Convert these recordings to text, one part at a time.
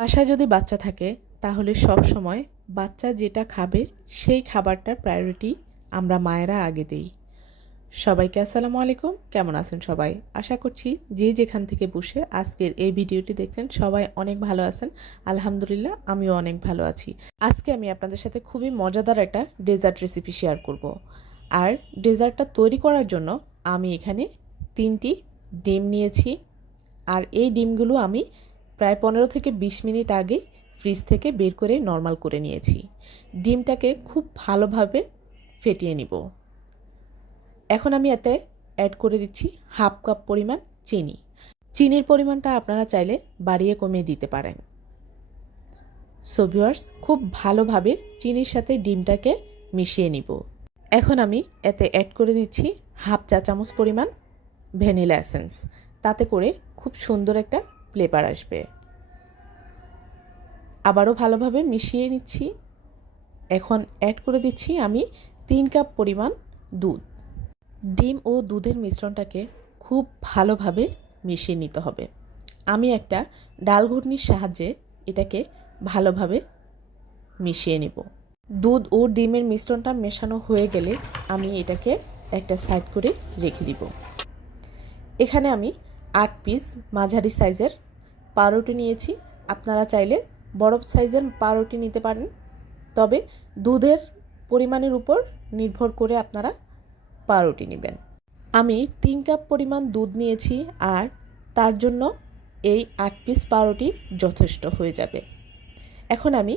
বাসায় যদি বাচ্চা থাকে তাহলে সব সময় বাচ্চা যেটা খাবে সেই খাবারটার প্রায়োরিটি আমরা মায়েরা আগে দেই। সবাইকে আসসালামু আলাইকুম, কেমন আছেন সবাই? আশা করছি যে যেখান থেকে বসে আজকের এই ভিডিওটি দেখছেন সবাই অনেক ভালো আছেন। আলহামদুলিল্লাহ, আমিও অনেক ভালো আছি। আজকে আমি আপনাদের সাথে খুবই মজাদার একটা ডেজার্ট রেসিপি শেয়ার করব। আর ডেজার্টটা তৈরি করার জন্য আমি এখানে 3টি ডিম নিয়েছি। আর এই ডিমগুলো আমি প্রায় 15 থেকে 20 মিনিট আগে ফ্রিজ থেকে বের করে নরমাল করে নিয়েছি। ডিমটাকে খুব ভালোভাবে ফেটিয়ে নিব। এখন আমি এতে অ্যাড করে দিচ্ছি হাফ কাপ পরিমাণ চিনি। চিনির পরিমাণটা আপনারা চাইলে বাড়িয়ে কমিয়ে দিতে পারেন। সো ভিউয়ার্স, খুব ভালোভাবে চিনির সাথে ডিমটাকে মিশিয়ে নিব। এখন আমি এতে অ্যাড করে দিচ্ছি হাফ চা চামচ পরিমাণ ভ্যানিলা এসেন্স। তাতে করে খুব সুন্দর একটা ফ্লেভার আসবে। আবারও ভালোভাবে মিশিয়ে নিচ্ছি। এখন অ্যাড করে দিচ্ছি আমি 3 কাপ পরিমাণ দুধ। ডিম ও দুধের মিশ্রণটাকে খুব ভালোভাবে মিশিয়ে নিতে হবে। আমি একটা ডাল ঘুটনির সাহায্যে এটাকে ভালোভাবে মিশিয়ে নেব। দুধ ও ডিমের মিশ্রণটা মেশানো হয়ে গেলে আমি এটাকে একটা সাইড করে রেখে দিব। এখানে আমি 8 পিস মাঝারি সাইজের পাউরুটি নিয়েছি। আপনারা চাইলে বড় সাইজের পাউরুটি নিতে পারেন, তবে দুধের পরিমাণের উপর নির্ভর করে আপনারা পাউরুটি নেবেন। আমি 3 কাপ পরিমাণ দুধ নিয়েছি, আর তার জন্য এই 8 পিস পাউরুটি যথেষ্ট হয়ে যাবে। এখন আমি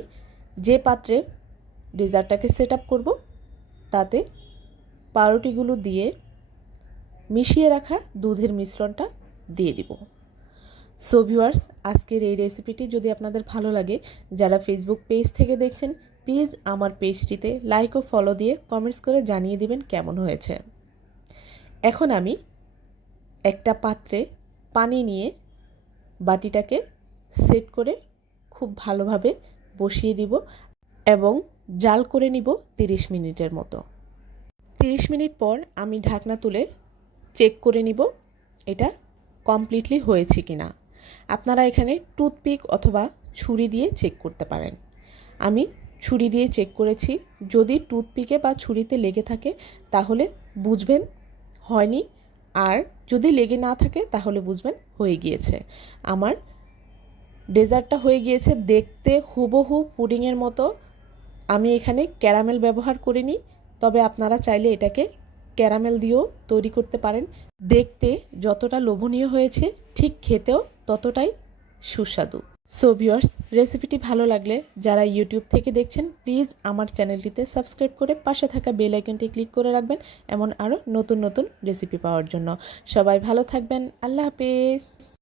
যে পাত্রে ডেজার্টটাকে সেট আপ করব তাতে পাউরুটিগুলো দিয়ে মিশিয়ে রাখা দুধের মিশ্রণটা দিয়ে দিব। সো ভিউয়ার্স, আজকের এই রেসিপিটি যদি আপনাদের ভালো লাগে, যারা ফেসবুক পেজ থেকে দেখছেন প্লিজ আমার পেজটিতে লাইক ও ফলো দিয়ে কমেন্টস করে জানিয়ে দিবেন কেমন হয়েছে। এখন আমি একটা পাত্রে পানি নিয়ে বাটিটাকে সেট করে খুব ভালোভাবে বসিয়ে দিব এবং জাল করে নিব 30 মিনিটের মতো। 30 মিনিট পর আমি ঢাকনা তুলে চেক করে নিব এটা কমপ্লিটলি হয়েছে কিনা। আপনারা এখানে টুথপিক অথবা ছুরি দিয়ে চেক করতে পারেন। আমি ছুরি দিয়ে চেক করেছি। যদি টুথপিকে বা ছুরিতে লেগে থাকে তাহলে বুঝবেন হয়নি, আর যদি লেগে না থাকে তাহলে বুঝবেন হয়ে গিয়েছে। আমার ডেজার্টটা হয়ে গিয়েছে দেখতে হুবহু পুডিংয়ের মতো। আমি এখানে ক্যারামেল ব্যবহার করিনি, তবে আপনারা চাইলে এটাকে ক্যারামেল দিয়েও তৈরি করতে পারেন। দেখতে যতটা লোভনীয় হয়েছে ঠিক খেতেও ততটাই সুস্বাদু। সো ভিউয়ার্স, রেসিপিটি ভালো লাগলে যারা ইউটিউব থেকে দেখছেন প্লিজ আমার চ্যানেলটিতে সাবস্ক্রাইব করে পাশে থাকা বেল আইকনটি ক্লিক করে রাখবেন, এমন আরও নতুন নতুন রেসিপি পাওয়ার জন্য। সবাই ভালো থাকবেন। আল্লাহ হাফেজ।